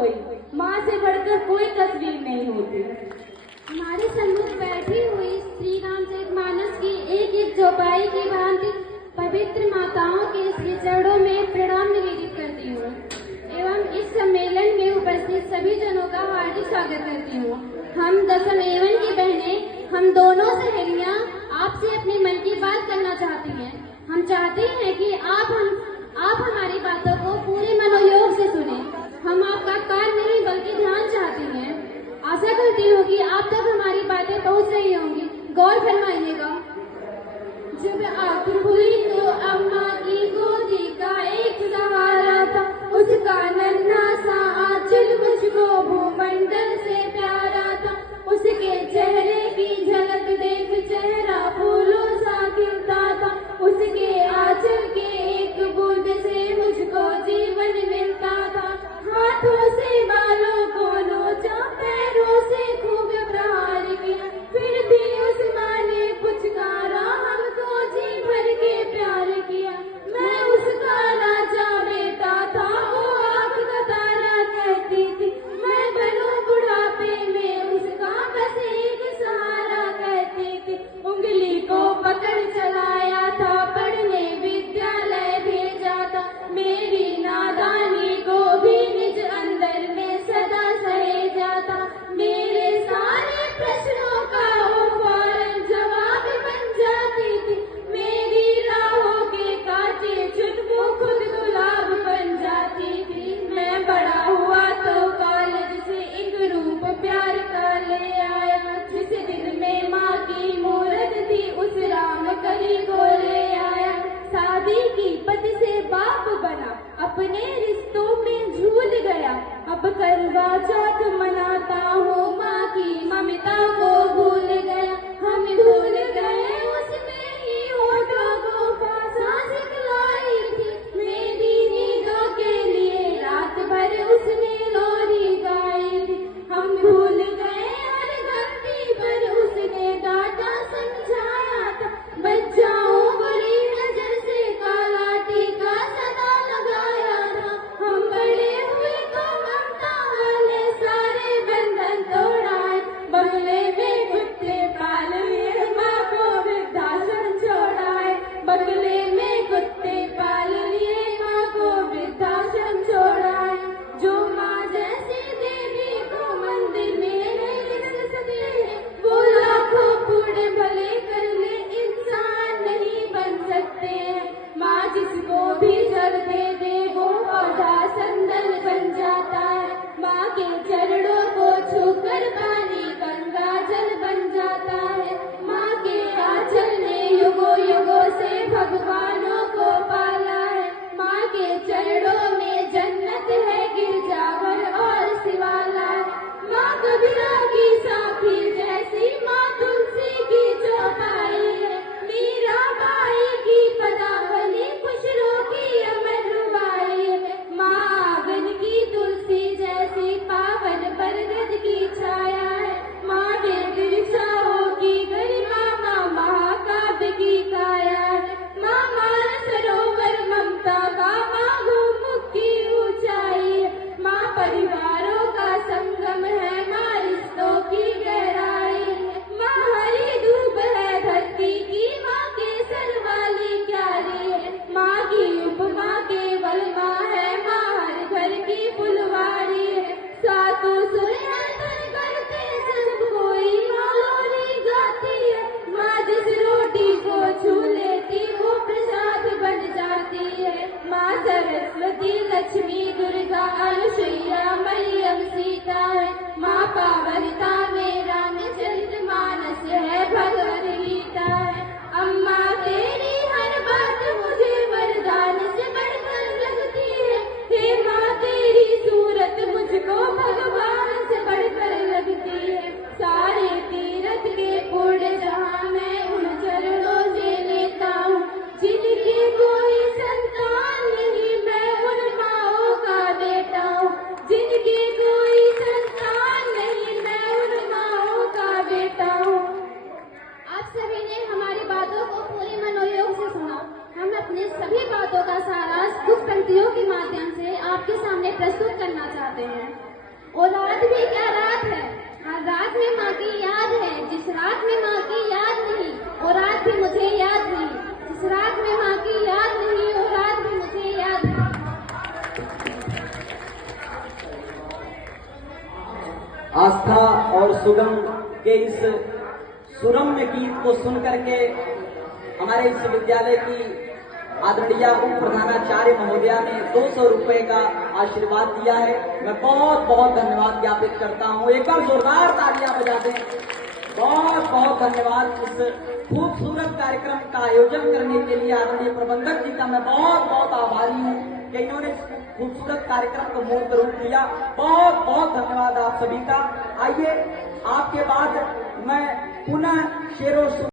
कोई, माँ से बढ़कर कोई तस्वीर नहीं होती। हमारे सम्मुख बैठी हुई श्री रामचरितमानस की एक एक चौपाई की भांति पवित्र माताओं के श्री चरणों में प्रणाम निवेदित करती हूँ एवं इस सम्मेलन में उपस्थित सभी जनों का हार्दिक स्वागत करती हूँ। हम दशम एवन की बहनें, हम दोनों सहेलियाँ आपसे अपने मन की बात करना चाहती हैं। हम चाहते हैं कि आप हमारी बातों को पूरे मनोयोग से सुने। हम आपका कार्य नहीं बल्कि ध्यान चाहती हैं। आशा करती हूँ कि आप तक हमारी बातें पहुँच रही होंगी। गौर फरमाइएगा। जब आँख खुली तो अम्मा की गोदी का एक सहारा था, उसका नन्हा सा आंचल मुझको भूमंडल से प्यारा था। उसके चेहरे की झलक देख चेहरा फूलों सा खिलता था। उसके आंचल के एक बूंद से मुझको जीवन मिलता था। हाथों से बालों को नोचा, पैरों से खूब प्रहार किया, फिर भी उस माँ ने पुचकारा, हमको जी भर के प्यार किया। मैं उसका राजा बेटा था, वो आँख का तारा कहती थी। मैं बनूं बुढ़ापे में उसका बस एक सहारा कहती थी। उंगली को पकड़ चलाया था, पढ़ने विद्यालय भेजा था। मेरी नादानी को भी निज अंदर में सदा सहेजा था। मेरे सारे प्रश्नों का वो फौरन जवाब बन जाती थी। मेरी राहों के कांटे चुन वो खुद गुलाब बन जाती थी। मैं बड़ा हुआ तो कॉलेज से एक रूप प्यार का ले आया। जिस दिन में माँ की मूरत थी उस राम कली को ले आया। शादी की पति से बाप बना, अपने रिश्तों में झूल गया। अब करवा चौथ मनाता हूँ, माँ की ममता को भूल गया। हम भूल गए उसमें ही होठों को सांस खिलाई थी। मेरी नींदों के लिए रात भर उसने लोरी गाई थी। हम भूल गए हर गलती पर उसने डांटा समझाया था। बच्चाओं बुरी नजर से काला टीका सदा लगाया था। हम बड़े हुए तो ममता वाले सारे बंधन तोड़ाए। बंगले में कुत्ते पाल लिए, माँ को वृद्धाश्रम छोड़ाए। बंगले में कुत्ते पाल लिए, माँ को वृद्धाश्रम छोड़ाए। जो माँ जैसी देवी को मंदिर में नहीं रख सकते, वो लाखों पूरे भले कर ले, इंसान नहीं बन सकते। माँ जिसको भी जल दे दे वो पौधा संदल बन जाता है। माँ के चरणों को छूकर पानी गंगा जल बन जाता है। माँ के आंचल ने युगों युगों से भगवानों को पाला है। माँ के चरणों में जन्नत है, गिरजाघर और शिवाला है। माँ कबीरा की साथी जैसी, माँ तुलसी की चौपाई है। मीराबाई की पदावली, खुशरो की अमर रुबाई है। माँ आंगन की तुलसी जैसी, पावन बरगद की छाया है। माँ वृक्षाओं की गरिमा, माँ महाकाव्य की काया है। माँ मानसरोवर ममता का, माँ गोमुख की ऊंचाई है। माँ परिवारों का संगम है, माँ रिश्तों की गहराई है। माँ हरी धूप है धरती की, माँ केसर वाली क्यारी है। माँ की उपमा केवल माँ है, माँ हर घर की फुलवारी है। सातों सुर करते सब कोई माँ लोरी गाती है। माँ जिस रोटी को छू लेती वो प्रसाद बन जाती है। माँ सरस्वती लक्ष्मी दुर्गा अनुसुईया मरियम सीता है। माँ पावनता में रामचरितमानस है, भगवद गीता है। अम्मा तेरी हर बात मुझे वरदान से बढ़कर लगती है। हे माँ तेरी सूरत मुझको भगवान से बढ़कर लगती है। सारे तीरथ के पुण्य जहाँ मैं उन चरणों से लेता हूँ। जिनकी कोई संतान नहीं मैं उन माँओं का बेटा हूँ। जिनकी कोई संतान नहीं मैं उन माँओं का बेटा हूँ। आप सभी ने हमारी बातों को पूरे मनोयोग से सुना। हम अपने सभी बातों का सारांश कुछ पंक्तियों के माध्यम से आपके सामने प्रस्तुत करना चाहते हैं। और रात भी क्या रात है, हर रात में माँ की याद है। जिस रात में माँ की याद नहीं और रात भी मुझे याद नहीं, जिस रात में माँ की याद नहीं और रात भी मुझे याद नहीं। आस्था और सुगम के इस सुरम्य गीत को सुन करके हमारे इस विद्यालय की आदरणीय उप प्रधानाचार्य महोदया ने 200 रुपए का आशीर्वाद दिया है। मैं बहुत बहुत धन्यवाद ज्ञापित करता हूं। एक बार जोरदार तालियां बजा दें। बहुत बहुत धन्यवाद। इस खूबसूरत कार्यक्रम का आयोजन करने के लिए आदरणीय प्रबंधक जी का मैं बहुत बहुत आभारी हूं कि इन्होंने इस खूबसूरत कार्यक्रम को मूर्त रूप दिया। बहुत बहुत धन्यवाद आप सभी का। आइए आपके बाद मैं पुनः शेरों